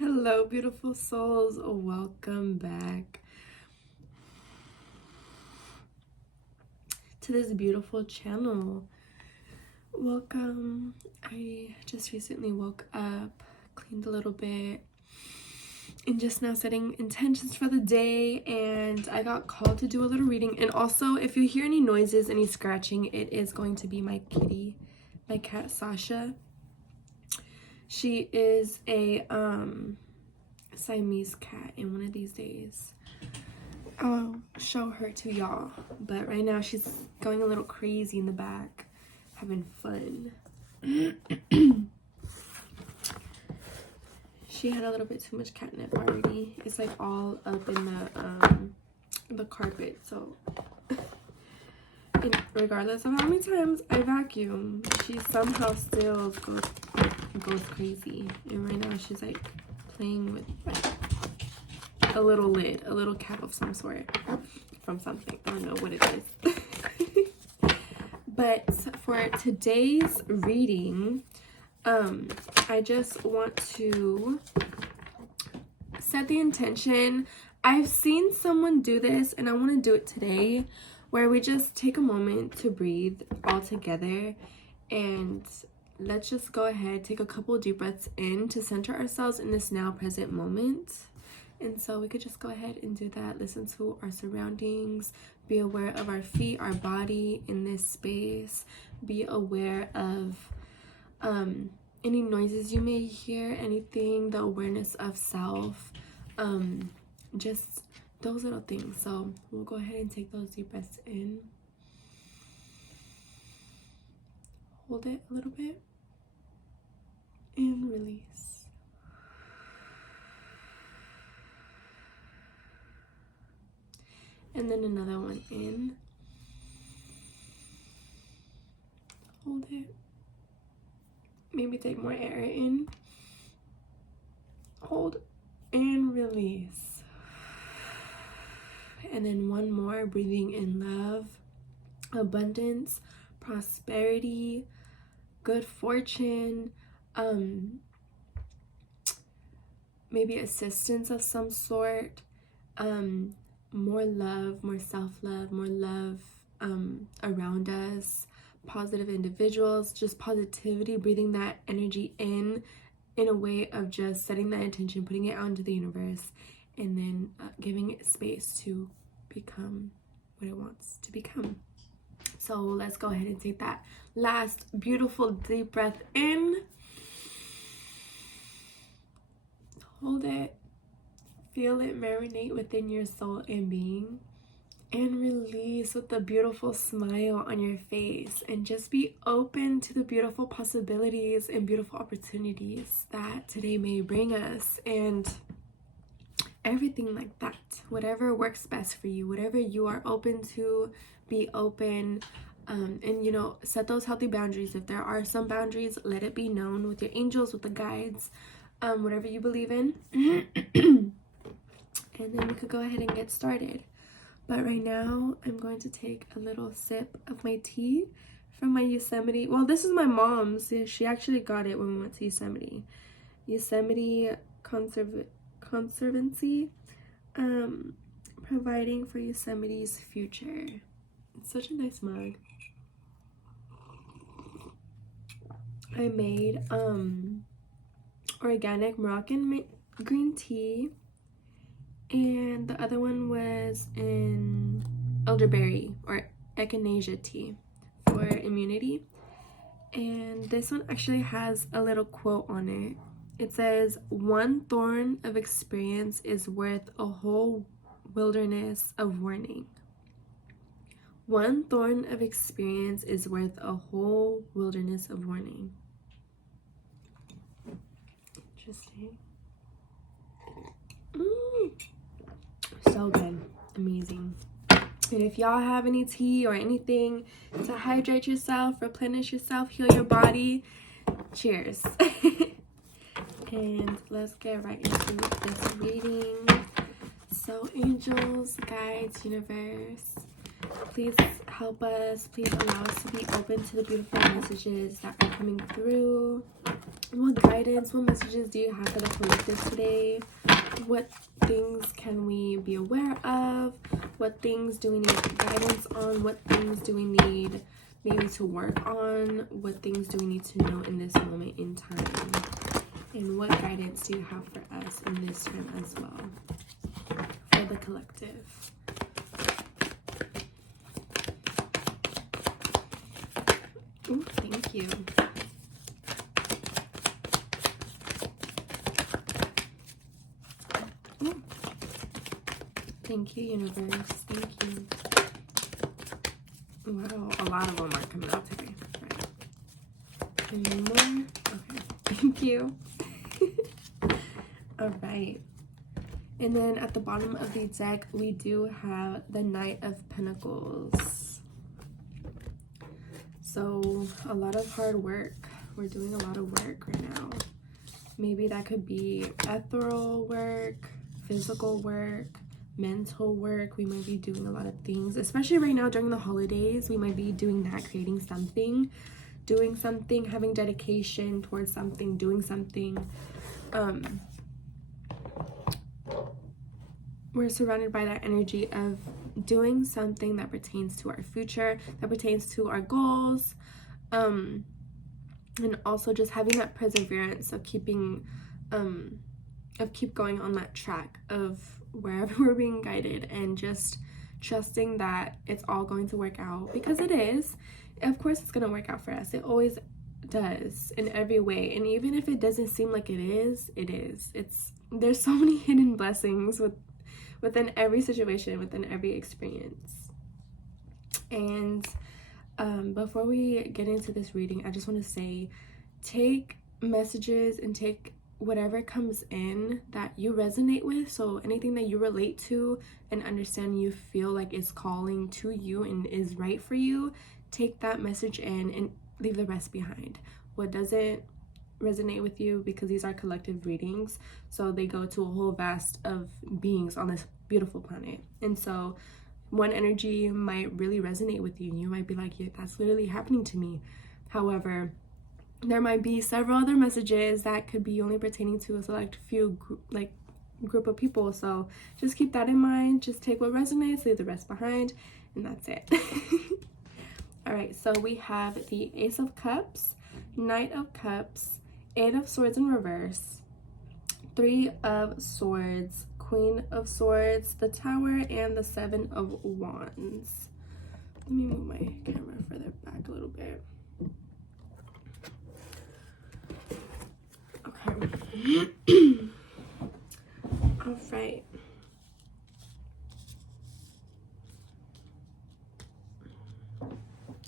Hello, beautiful souls. Welcome back to this beautiful channel. Welcome. I just recently woke up, cleaned a little bit, and just now setting intentions for the day. And I got called to do a little reading. And also, if you hear any noises, any scratching, it is going to be my kitty, my cat Sasha. She is a Siamese cat, and one of these days I'll show her to y'all. But right now she's going a little crazy in the back, having fun. She had a little bit too much catnip already. It's like all up in the carpet. So and regardless of how many times I vacuum, she somehow still goes crazy. And right now she's like playing with like a little lid, a little cap of some sort from something. I don't know what it is. But for today's reading, I just want to set the intention. I've seen someone do this and I want to do it today, where we just take a moment to breathe all together, and let's just go ahead, take a couple deep breaths in to center ourselves in this now present moment. And so we could just go ahead and do that. Listen to our surroundings, be aware of our feet, our body in this space, be aware of any noises you may hear, anything, the awareness of self, just those little things. So we'll go ahead and take those deep breaths in, hold it a little bit, and release. And then another one in, hold it, maybe take more air in, hold, and release. And then one more, breathing in love, abundance, prosperity, good fortune, maybe assistance of some sort, more love, more self-love, more love around us, positive individuals, just positivity, breathing that energy in a way of just setting that intention, putting it out into the universe, and then giving it space to become what it wants to become. So let's go ahead and take that last beautiful deep breath in, hold it, feel it marinate within your soul and being, and release with a beautiful smile on your face, and just be open to the beautiful possibilities and beautiful opportunities that today may bring us, and everything like that. Whatever works best for you, whatever you are open to, be open, and you know, set those healthy boundaries. If there are some boundaries, let it be known with your angels, with the guides, whatever you believe in. And then we could go ahead and get started. But right now I'm going to take a little sip of my tea from my Yosemite. Well, this is my mom's. She actually got it when we went to Yosemite Conservancy, providing for Yosemite's future. It's such a nice mug. I made organic Moroccan green tea, and the other one was in elderberry or echinacea tea for immunity. And this one actually has a little quote on it. It says, "One thorn of experience is worth a whole wilderness of warning." One thorn of experience is worth a whole wilderness of warning. Interesting. So good. Amazing. And if y'all have any tea or anything to hydrate yourself, replenish yourself, heal your body, cheers. And let's get right into this reading. So angels, guides, universe, please help us. Please allow us to be open to the beautiful messages that are coming through. what guidance, what messages do you have for the collective today? What things can we be aware of? What things do we need guidance on? What things do we need maybe to work on? What things do we need to know in this moment in time? And what guidance do you have for us in this time as well for the collective? Ooh, thank you. Ooh. Thank you, universe. Thank you. Wow, a lot of them are coming out today. Right. Any more? Okay. Thank you. All right. And then at the bottom of the deck, we do have the Knight of Pentacles. So a lot of hard work. We're doing a lot of work right now. Maybe that could be ethereal work, physical work, mental work. We might be doing a lot of things, especially right now during the holidays. We might be doing that, creating something, doing something, having dedication towards something, doing something. We're surrounded by that energy of doing something that pertains to our future, that pertains to our goals, and also just having that perseverance of keep going on that track of wherever we're being guided, and just trusting that it's all going to work out, because it is. Of course it's going to work out for us. It always does in every way. And even if it doesn't seem like it is, there's so many hidden blessings within every situation, within every experience. And before we get into this reading, I just want to say, take messages and take whatever comes in that you resonate with. So anything that you relate to and understand, you feel like is calling to you and is right for you, take that message in and leave the rest behind. What doesn't resonate with you, because these are collective readings, so they go to a whole vast of beings on this beautiful planet. And so one energy might really resonate with you. You might be like, yeah, that's literally happening to me. However, there might be several other messages that could be only pertaining to a select few group of people. So just keep that in mind. Just take what resonates, leave the rest behind, and that's it. All right, so we have the Ace of Cups, Knight of Cups, Eight of Swords in reverse, Three of Swords, Queen of Swords, the Tower, and the Seven of Wands. Let me move my camera further back a little bit. Okay. All right.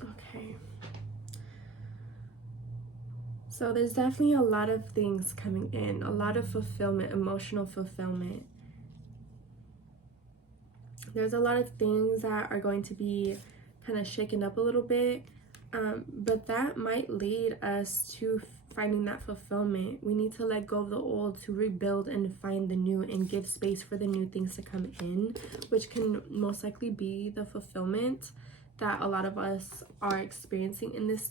Okay. So there's definitely a lot of things coming in, a lot of fulfillment, emotional fulfillment. There's a lot of things that are going to be kind of shaken up a little bit, but that might lead us to finding that fulfillment. We need to let go of the old to rebuild and find the new, and give space for the new things to come in, which can most likely be the fulfillment that a lot of us are experiencing in this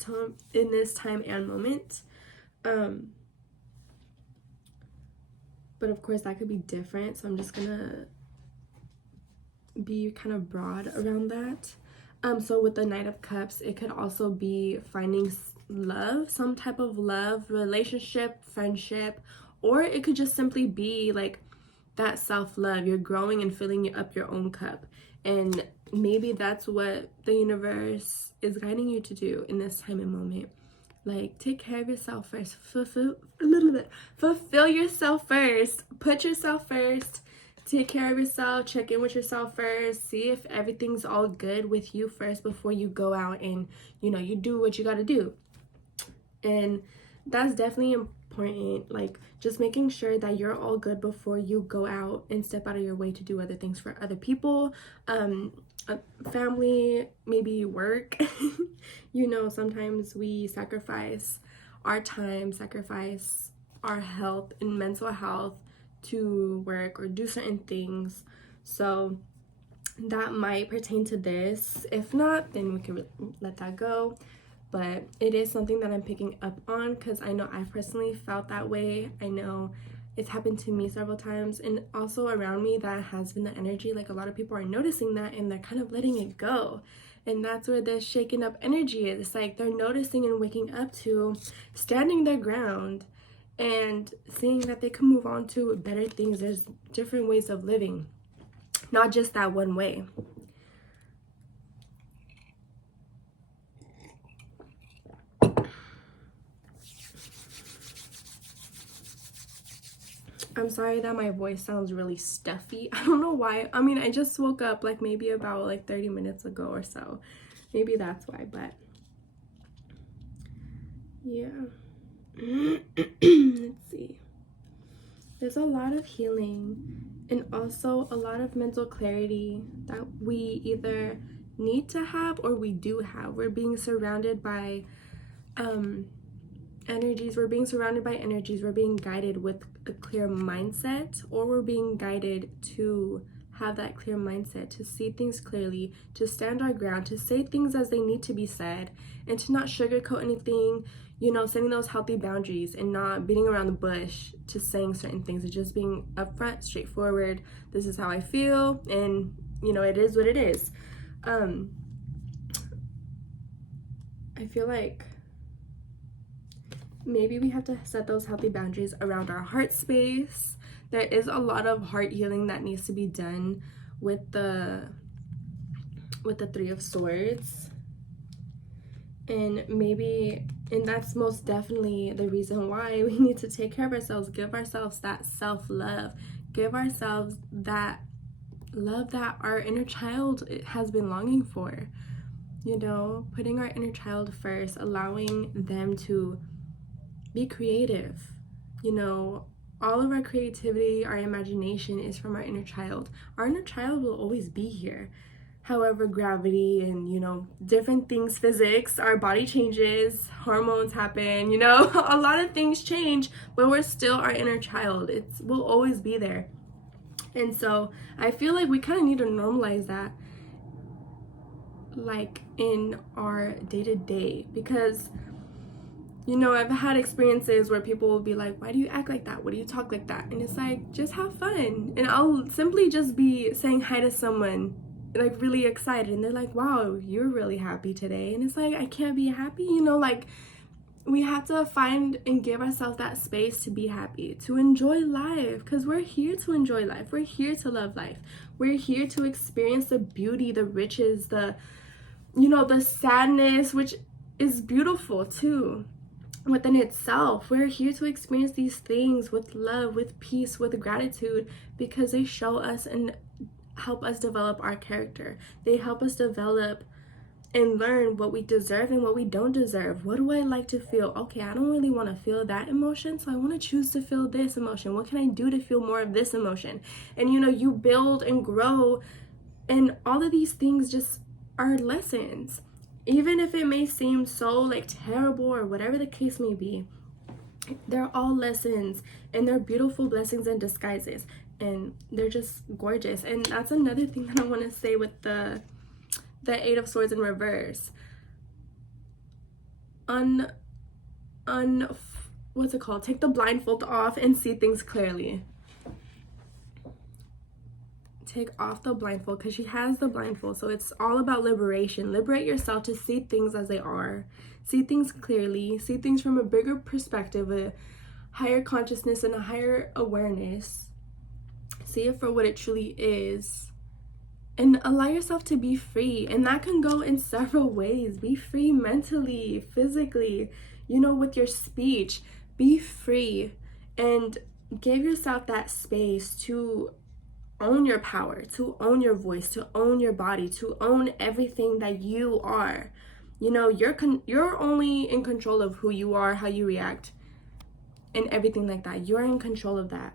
time and moment. But of course that could be different, so I'm just gonna be kind of broad around that. So with the Knight of Cups, it could also be finding love, some type of love, relationship, friendship, or it could just simply be like that self-love. You're growing and filling up your own cup, and maybe that's what the universe is guiding you to do in this time and moment. Like, take care of yourself first, fulfill yourself first, put yourself first. Take care of yourself, check in with yourself first, see if everything's all good with you first before you go out and, you do what you got to do. And that's definitely important, like just making sure that you're all good before you go out and step out of your way to do other things for other people, family, maybe work. Sometimes we sacrifice our time, sacrifice our health and mental health to work or do certain things. So that might pertain to this. If not, then we can let that go. but it is something that I'm picking up on because I know I've personally felt that way. I know it's happened to me several times, and also around me that has been the energy. Like, a lot of people are noticing that and they're kind of letting it go. And that's where the shaken up energy is. It's like they're noticing and waking up to standing their ground and seeing that they can move on to better things. There's different ways of living, not just that one way. I'm sorry that my voice sounds really stuffy. I don't know why. I mean, I just woke up like maybe about like 30 minutes ago or so. Maybe that's why, but yeah. Let's see. There's a lot of healing and also a lot of mental clarity that we either need to have or we do have. We're being surrounded by energies. We're being surrounded by energies. We're being guided with a clear mindset, or we're being guided to have that clear mindset, to see things clearly, to stand our ground, to say things as they need to be said, and to not sugarcoat anything, you know, setting those healthy boundaries and not beating around the bush to saying certain things, and just being upfront, straightforward. This is how I feel, and you know, it is what it is. I feel like maybe we have to set those healthy boundaries around our heart space. There is a lot of heart healing that needs to be done with the Three of Swords. And that's most definitely the reason why we need to take care of ourselves, give ourselves that self-love, give ourselves that love that our inner child has been longing for. You know, putting our inner child first, allowing them to be creative. You know, all of our creativity, our imagination is from our inner child. Our inner child will always be here. However, gravity and, you know, different things, physics, our body changes, hormones happen, you know, a lot of things change, but we're still our inner child. Will always be there. And so I feel like we kind of need to normalize that, like, in our day-to-day, because, you know, I've had experiences where people will be like, why do you act like that? Why do you talk like that? And it's like, just have fun. And I'll simply just be saying hi to someone, like, really excited, and they're like, wow, you're really happy today. And it's like, I can't be happy, you know, like, we have to find and give ourselves that space to be happy, to enjoy life, because we're here to enjoy life. We're here to love life. We're here to experience the beauty, the riches, the, you know, the sadness, which is beautiful too within itself. We're here to experience these things with love, with peace, with gratitude, because they show us and help us develop our character. They help us develop and learn what we deserve and what we don't deserve. What do I like to feel? Okay, I don't really want to feel that emotion, so I want to choose to feel this emotion. What can I do to feel more of this emotion? And you know, you build and grow, and all of these things just are lessons. Even if it may seem so like terrible or whatever the case may be, they're all lessons, and they're beautiful blessings in disguises, and they're just gorgeous. And that's another thing that I want to say with the Eight of Swords in reverse. What's it called? Take the blindfold off and see things clearly. Take off the blindfold, because she has the blindfold, so it's all about liberation. Liberate yourself to see things as they are, see things clearly, see things from a bigger perspective, a higher consciousness and a higher awareness. See it for what it truly is, and allow yourself to be free. And that can go in several ways. Be free mentally, physically, you know, with your speech. Be free and give yourself that space to own your power, to own your voice, to own your body, to own everything that you are. You know, you're only in control of who you are, how you react, and everything like that. You're in control of that.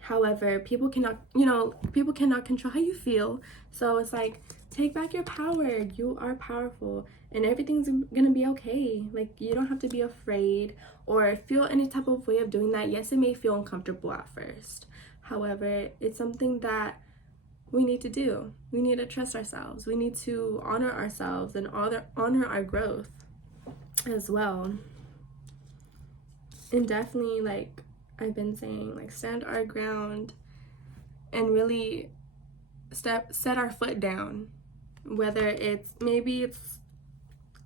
However, people cannot control how you feel. So it's like, take back your power. You are powerful, and everything's gonna be okay. Like, you don't have to be afraid or feel any type of way of doing that. Yes, it may feel uncomfortable at first. However, it's something that we need to do. We need to trust ourselves. We need to honor ourselves and honor our growth. as well. And definitely, like I've been saying, like stand our ground and really set our foot down. Whether it's, maybe it's,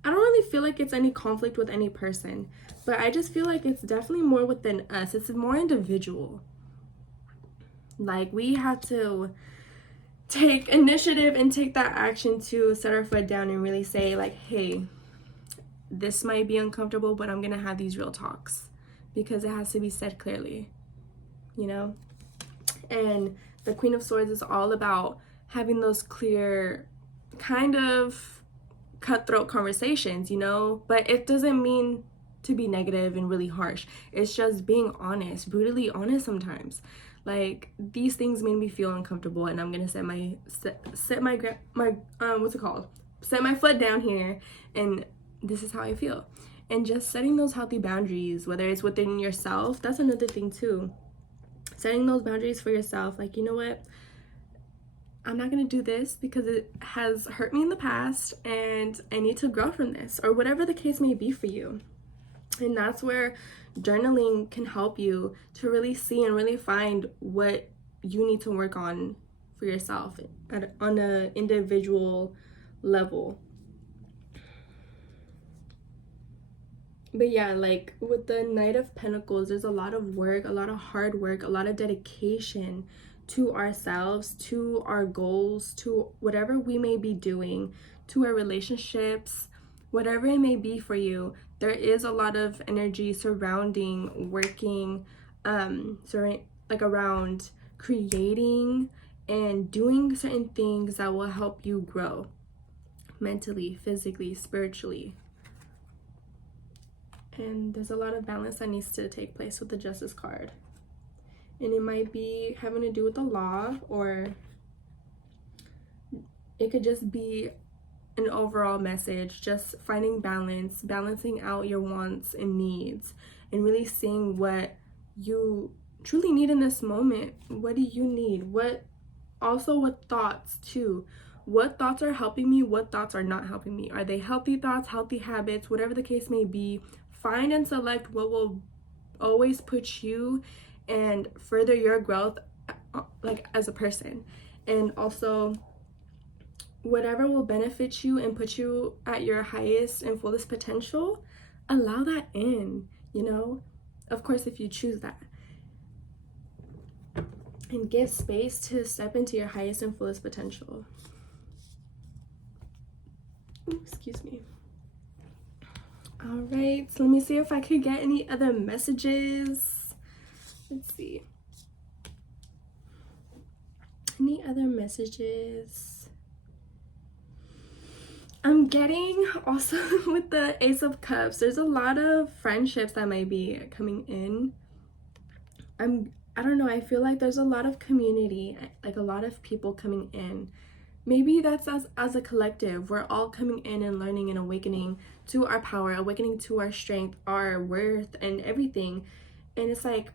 I don't really feel like it's any conflict with any person, but I just feel like it's definitely more within us. It's more individual. Like we have to take initiative and take that action to set our foot down and really say like, hey, this might be uncomfortable, but I'm gonna have these real talks, because it has to be said clearly, you know? And the Queen of Swords is all about having those clear, kind of cutthroat conversations, you know? But it doesn't mean to be negative and really harsh. It's just being honest, brutally honest sometimes. Like, these things made me feel uncomfortable, and I'm gonna set my foot down here, and this is how I feel. And just setting those healthy boundaries, whether it's within yourself, that's another thing too. Setting those boundaries for yourself, like, you know what? I'm not gonna do this because it has hurt me in the past, and I need to grow from this, or whatever the case may be for you. And that's where journaling can help you to really see and really find what you need to work on for yourself on an individual level. But yeah, like with the Knight of Pentacles, there's a lot of work, a lot of hard work, a lot of dedication to ourselves, to our goals, to whatever we may be doing, to our relationships, whatever it may be for you. There is a lot of energy surrounding working, like around creating and doing certain things that will help you grow mentally, physically, spiritually. And there's a lot of balance that needs to take place with the Justice card. And it might be having to do with the law, or it could just be an overall message, just finding balance, balancing out your wants and needs, and really seeing what you truly need in this moment. What do you need? What thoughts too? What thoughts are helping me? What thoughts are not helping me? Are they healthy thoughts, healthy habits, whatever the case may be? Find and select what will always put you and further your growth, like as a person. And also whatever will benefit you and put you at your highest and fullest potential, allow that in, you know? Of course, if you choose that. And give space to step into your highest and fullest potential. Ooh, excuse me. All right, so let me see if I could get any other messages. Let's see. Any other messages? I'm getting also with the Ace of Cups, there's a lot of friendships that might be coming in. I don't know, I feel like there's a lot of community, like a lot of people coming in. Maybe that's as a collective, we're all coming in and learning and awakening to our power, awakening to our strength, our worth, and everything. And it's like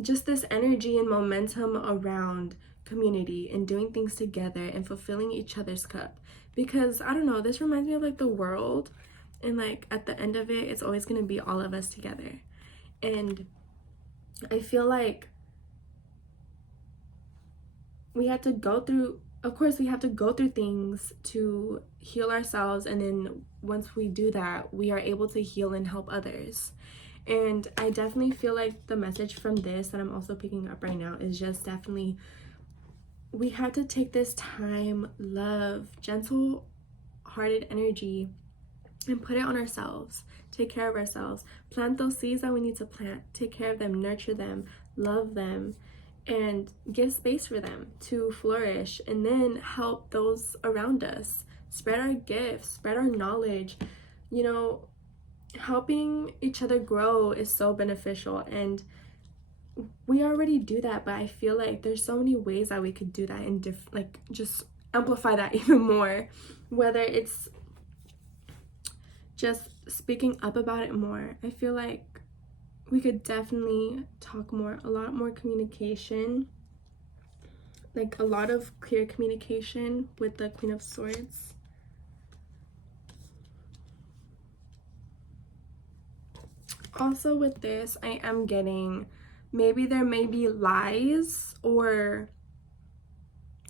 just this energy and momentum around community and doing things together and fulfilling each other's cup. Because I don't know, this reminds me of like the world, and like at the end of it, it's always going to be all of us together. And I feel like we have to go through, of course we have to go through things to heal ourselves, and then once we do that, we are able to heal and help others. And I definitely feel like the message from this that I'm also picking up right now is just definitely, we have to take this time, love, gentle hearted energy, and put it on ourselves. Take care of ourselves, plant those seeds that we need to plant, take care of them, nurture them, love them, and give space for them to flourish, and then help those around us, spread our gifts, spread our knowledge. You know, helping each other grow is so beneficial, and we already do that, but I feel like there's so many ways that we could do that and like just amplify that even more, whether it's just speaking up about it more. I feel like we could definitely talk more, a lot more communication, like a lot of clear communication with the Queen of Swords. Also with this, I am getting, maybe there may be lies or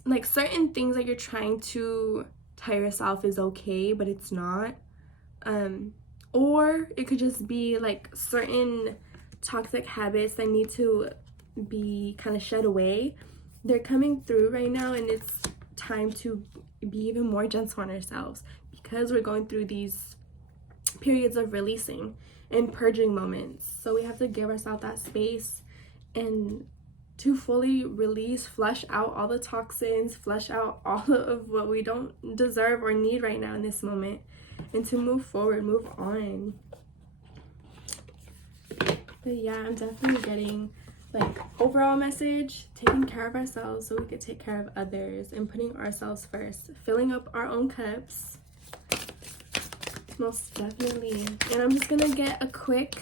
like certain things that you're trying to tell yourself is okay, but it's not. Or it could just be like certain toxic habits that need to be kind of shed away. They're coming through right now, and it's time to be even more gentle on ourselves because we're going through these periods of releasing and purging moments. So we have to give ourselves that space and to fully release, flush out all the toxins, flush out all of what we don't deserve or need right now in this moment, and to move forward, move on. But yeah, I'm definitely getting like overall message, taking care of ourselves so we could take care of others, and putting ourselves first, filling up our own cups. Most definitely. And I'm just gonna get a quick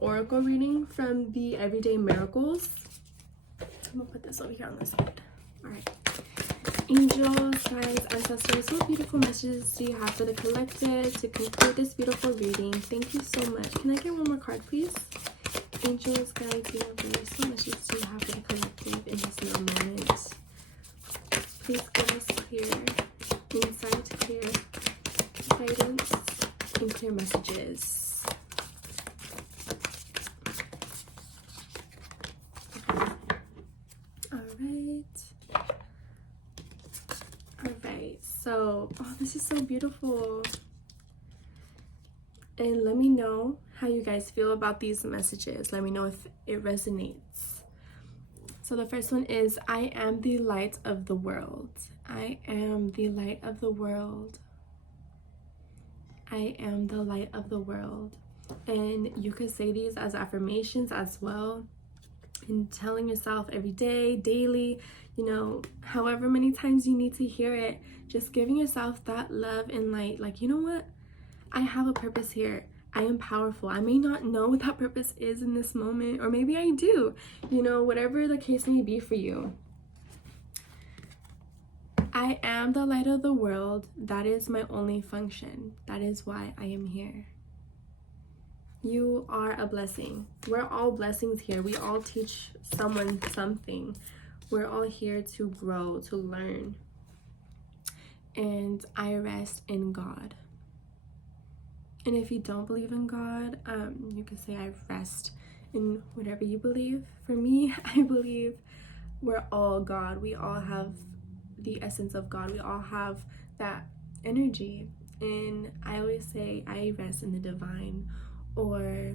oracle reading from the Everyday Miracles. I'm gonna put this over here on this side. All right. Angels, guides, ancestors, what beautiful messages do you have for the collective to conclude this beautiful reading? Thank you so much. Can I get one more card, please? Angels, guides, universe, what messages do you have for the collective in this little moment? Please give us clear insight, clear guidance, and clear messages. Alright, so, oh, this is so beautiful. And let me know how you guys feel about these messages. Let me know if it resonates. So the first one is, I am the light of the world. I am the light of the world. I am the light of the world. And you could say these as affirmations as well, and telling yourself every day, daily, you know, however many times you need to hear it, just giving yourself that love and light. Like, you know what? I have a purpose here. I am powerful. I may not know what that purpose is in this moment, or maybe I do, you know, whatever the case may be for you. I am the light of the world. That is my only function. That is why I am here. You are a blessing. We're all blessings here. We all teach someone something. We're all here to grow, to learn. And I rest in God. And if you don't believe in God, you can say I rest in whatever you believe. For me, I believe we're all God. We all have the essence of God. We all have that energy. And I always say I rest in the divine, or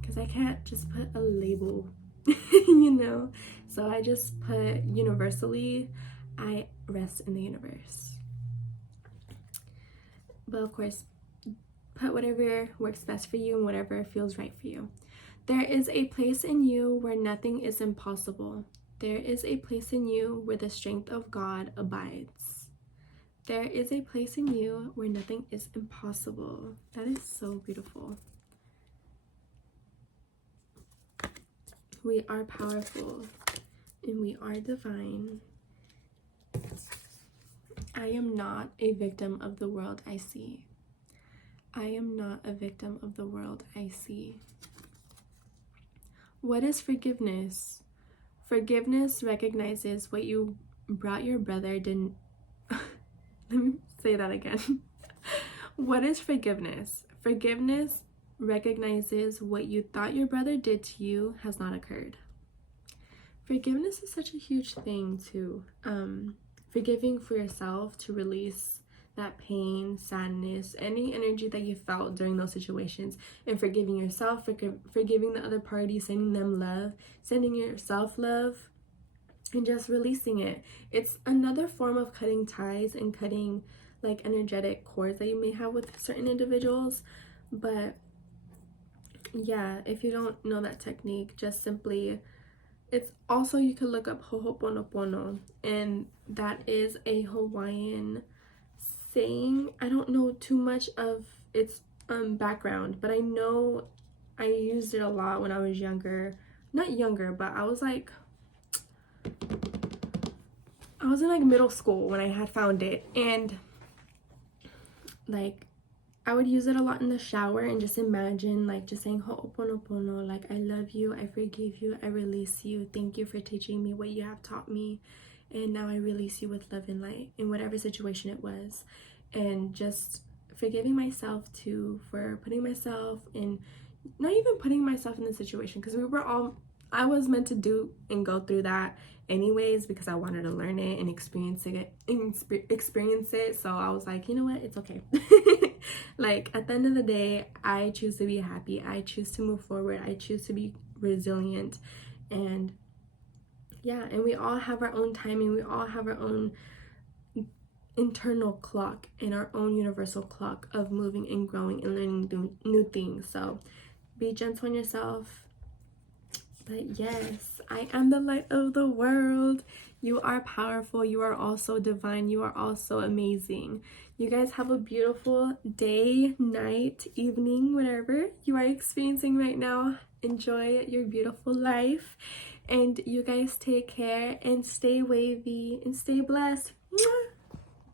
because I can't just put a label, you know? So I just put universally, I rest in the universe. But of course, put whatever works best for you and whatever feels right for you. There is a place in you where nothing is impossible. There is a place in you where the strength of God abides. There is a place in you where nothing is impossible. That is so beautiful. We are powerful and we are divine. I am not a victim of the world I see. I am not a victim of the world I see. What is forgiveness? Forgiveness recognizes what you brought your brother didn't. Let me say that again. What is forgiveness? Forgiveness recognizes what you thought your brother did to you has not occurred. Forgiveness is such a huge thing too. Forgiving for yourself to release that pain, sadness, any energy that you felt during those situations, and forgiving yourself, forgiving the other party, sending them love, sending yourself love, and just releasing it. It's another form of cutting ties and cutting like energetic cords that you may have with certain individuals. But yeah, if you don't know that technique, just simply, it's also, you could look up Ho'oponopono, and that is a Hawaiian saying. I don't know too much of its background, but I know I used it a lot when I was younger. Not younger, but I was in like middle school when I had found it, and like I would use it a lot in the shower and just imagine like just saying ho'oponopono, like I love you, I forgive you, I release you, thank you for teaching me what you have taught me, and now I release you with love and light in whatever situation it was. And just forgiving myself too for putting myself in, not even putting myself in the situation, because I was meant to do and go through that anyways, because I wanted to learn it and experience it. So I was like, you know what, it's okay. Like at the end of the day, I choose to be happy, I choose to move forward, I choose to be resilient. And yeah, and we all have our own timing, we all have our own internal clock and our own universal clock of moving and growing and learning new things. So be gentle on yourself. But yes, I am the light of the world. You are powerful. You are also divine. You are also amazing. You guys have a beautiful day, night, evening, whatever you are experiencing right now. Enjoy your beautiful life. And you guys take care and stay wavy and stay blessed. Mwah!